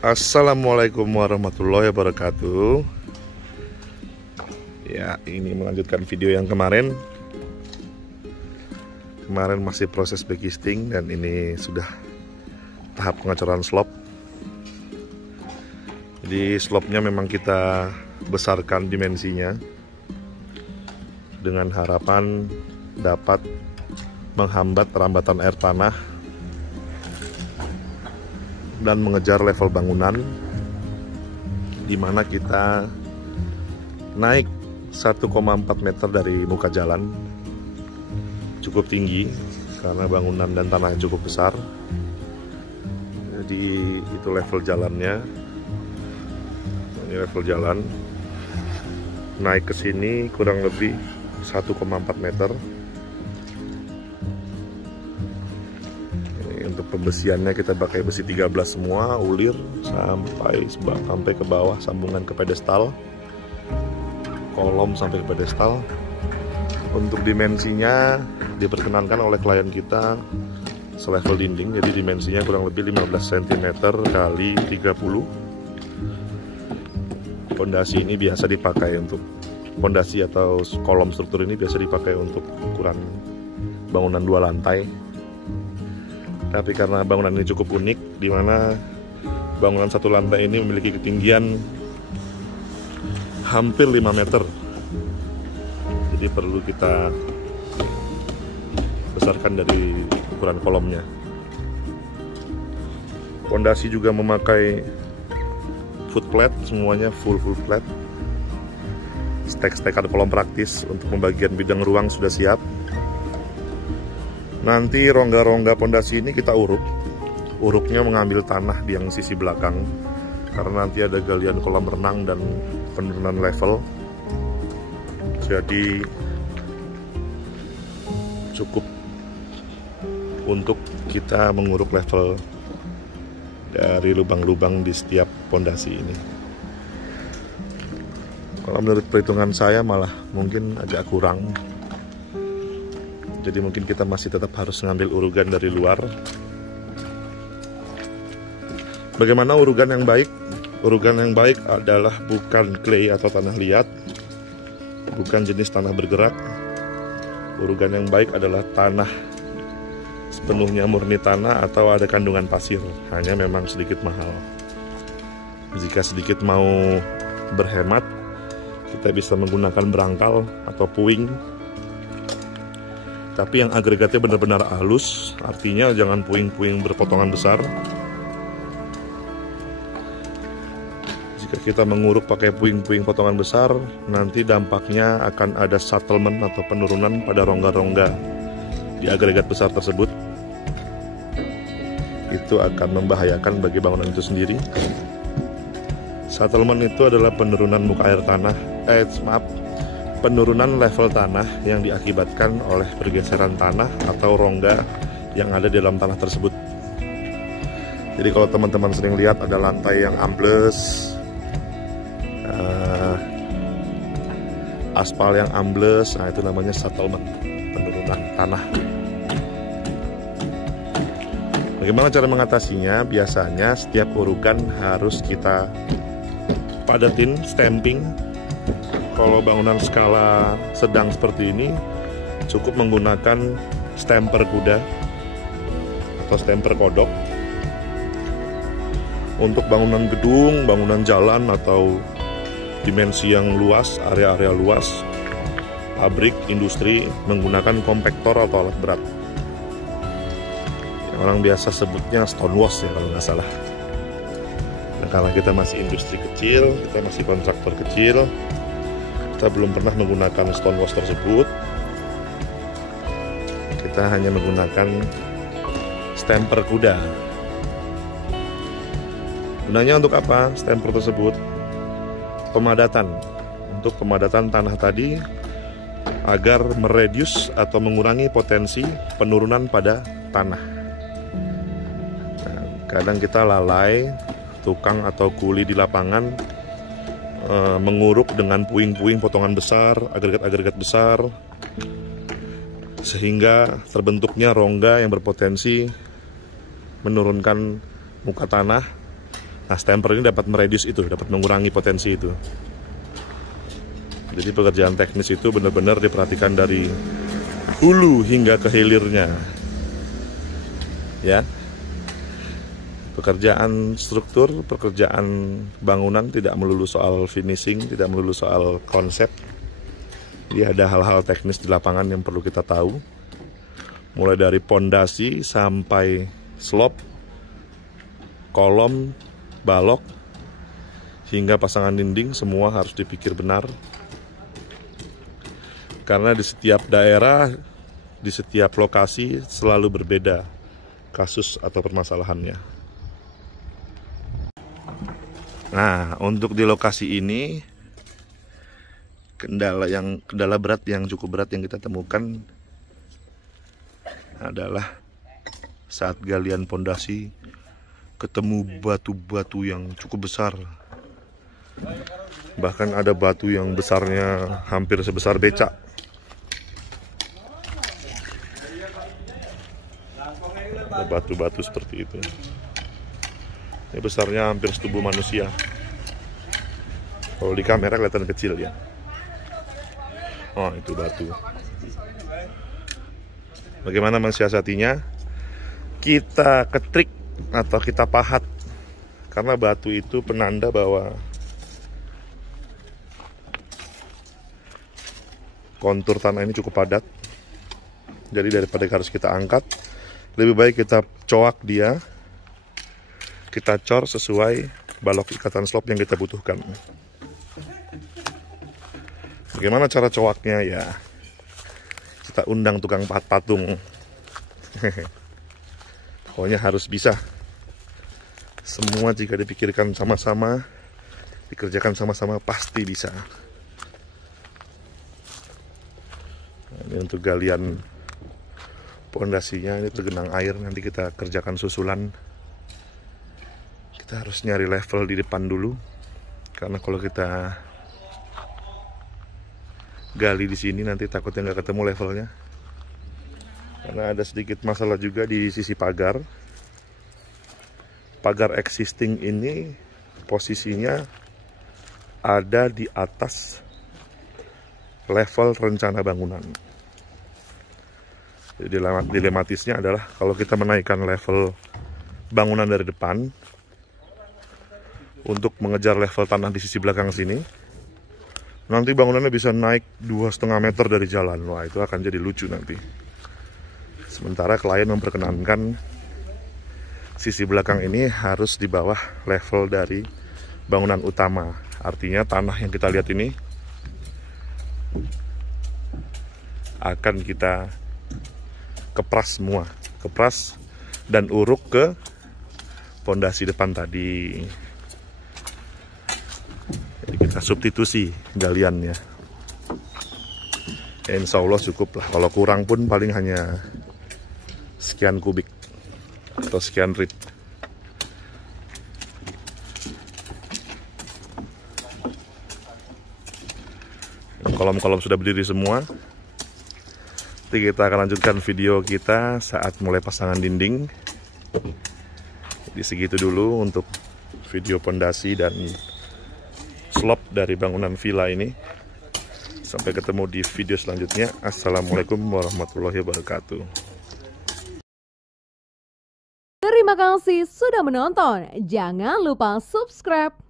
Assalamualaikum warahmatullahi wabarakatuh. Ya, ini melanjutkan video yang kemarin. Kemarin masih proses backcasting dan ini sudah tahap pengecoran slop. Jadi slopnya memang kita besarkan dimensinya dengan harapan dapat menghambat rambatan air tanah dan mengejar level bangunan, di mana kita naik 1,4 meter dari muka jalan, cukup tinggi karena bangunan dan tanahnya cukup besar. Jadi itu level jalannya. Ini level jalan. Naik ke sini kurang lebih 1,4 meter. Untuk pembesiannya kita pakai besi 13 semua, ulir sampai ke bawah, sambungan ke pedestal, kolom sampai ke pedestal. Untuk dimensinya diperkenankan oleh klien kita selevel dinding, jadi dimensinya kurang lebih 15 cm kali 30. Pondasi ini biasa dipakai untuk pondasi atau kolom struktur ini biasa dipakai untuk ukuran bangunan 2 lantai. Tapi karena bangunan ini cukup unik, di mana bangunan 1 lantai ini memiliki ketinggian hampir 5 meter. Jadi perlu kita besarkan dari ukuran kolomnya. Pondasi juga memakai foot plate, semuanya full plate. Stek-stekan kolom praktis untuk pembagian bidang ruang sudah siap. Nanti rongga-rongga pondasi ini kita uruk. Uruknya mengambil tanah di yang sisi belakang, karena nanti ada galian kolam renang dan penurunan level. Jadi cukup untuk kita menguruk level dari lubang-lubang di setiap pondasi ini. Kalau menurut perhitungan saya malah mungkin agak kurang. Jadi mungkin kita masih tetap harus ngambil urugan dari luar. Bagaimana urugan yang baik? Urugan yang baik adalah bukan clay atau tanah liat, bukan jenis tanah bergerak. Urugan yang baik adalah tanah sepenuhnya murni tanah atau ada kandungan pasir, hanya memang sedikit mahal. Jika sedikit mau berhemat, kita bisa menggunakan berangkal atau puing. Tapi yang agregatnya benar-benar halus, artinya jangan puing-puing berpotongan besar. Jika kita menguruk pakai puing-puing potongan besar, nanti dampaknya akan ada settlement atau penurunan pada rongga-rongga di agregat besar tersebut. Itu akan membahayakan bagi bangunan itu sendiri. Settlement itu adalah penurunan muka air tanah, penurunan level tanah yang diakibatkan oleh pergeseran tanah atau rongga yang ada di dalam tanah tersebut. Jadi kalau teman-teman sering lihat ada lantai yang ambles, aspal yang ambles, nah itu namanya settlement, penurunan tanah. Bagaimana cara mengatasinya? Biasanya setiap urukan harus kita padatin, stamping. Kalau bangunan skala sedang seperti ini, cukup menggunakan stemper kuda atau stemper kodok. Untuk bangunan gedung, bangunan jalan atau dimensi yang luas, area-area luas, pabrik, industri, menggunakan kompaktor atau alat berat. Yang orang biasa sebutnya stone wash ya kalau nggak salah. Nah, karena kita masih industri kecil, kita masih kontraktor kecil, kita belum pernah menggunakan stone wash tersebut. Kita hanya menggunakan stemper kuda. Gunanya untuk apa stemper tersebut? Pemadatan. Untuk pemadatan tanah tadi agar meredius atau mengurangi potensi penurunan pada tanah. Nah, kadang kita lalai, tukang atau kuli di lapangan menguruk dengan puing-puing potongan besar, agregat-agregat besar, sehingga terbentuknya rongga yang berpotensi menurunkan muka tanah Nah, stamper ini dapat mereduce itu, dapat mengurangi potensi itu. Jadi pekerjaan teknis itu benar-benar diperhatikan dari hulu hingga ke hilirnya. Ya. Pekerjaan struktur, pekerjaan bangunan tidak melulu soal finishing, tidak melulu soal konsep. Jadi ada hal-hal teknis di lapangan yang perlu kita tahu. Mulai dari pondasi sampai slop, kolom, balok, hingga pasangan dinding, semua harus dipikir benar. Karena di setiap daerah, di setiap lokasi selalu berbeda kasus atau permasalahannya. Nah, untuk di lokasi ini kendala berat yang cukup berat yang kita temukan adalah saat galian pondasi ketemu batu-batu yang cukup besar. Bahkan ada batu yang besarnya hampir sebesar becak. Ada batu-batu seperti itu. Ini besarnya hampir setubuh manusia. Kalau di kamera kelihatan kecil ya. Oh, itu batu. Bagaimana mensiasatinya? Kita ketrik atau kita pahat. Karena batu itu penanda bahwa kontur tanah ini cukup padat. Jadi daripada harus kita angkat, lebih baik kita coak dia. Kita cor sesuai balok ikatan slop yang kita butuhkan. Bagaimana cara coaknya ya? Kita undang tukang patung. Pokoknya harus bisa. Semua jika dipikirkan sama-sama, dikerjakan sama-sama, pasti bisa. Nah, ini untuk galian pondasinya, ini tergenang air, nanti kita kerjakan susulan. Kita harus nyari level di depan dulu, karena kalau kita gali di sini nanti takutnya nggak ketemu levelnya. Karena ada sedikit masalah juga di sisi pagar. Pagar existing ini posisinya ada di atas level rencana bangunan. Jadi dilematisnya adalah kalau kita menaikkan level bangunan dari depan untuk mengejar level tanah di sisi belakang sini, nanti bangunannya bisa naik 2,5 meter dari jalan. Wah, itu akan jadi lucu nanti. Sementara klien memperkenankan sisi belakang ini harus di bawah level dari bangunan utama. Artinya tanah yang kita lihat ini akan kita kepras semua, kepras dan uruk ke pondasi depan tadi. Jadi kita substitusi galiannya. Ya, insya Allah cukup lah. Kalau kurang pun paling hanya sekian kubik atau sekian rit. Kolom-kolom sudah berdiri semua. Nanti kita akan lanjutkan video kita saat mulai pasangan dinding. Jadi segitu dulu untuk video pondasi dan slop dari bangunan villa ini. Sampai ketemu di video selanjutnya. Assalamualaikum warahmatullahi wabarakatuh. Terima kasih sudah menonton. Jangan lupa subscribe.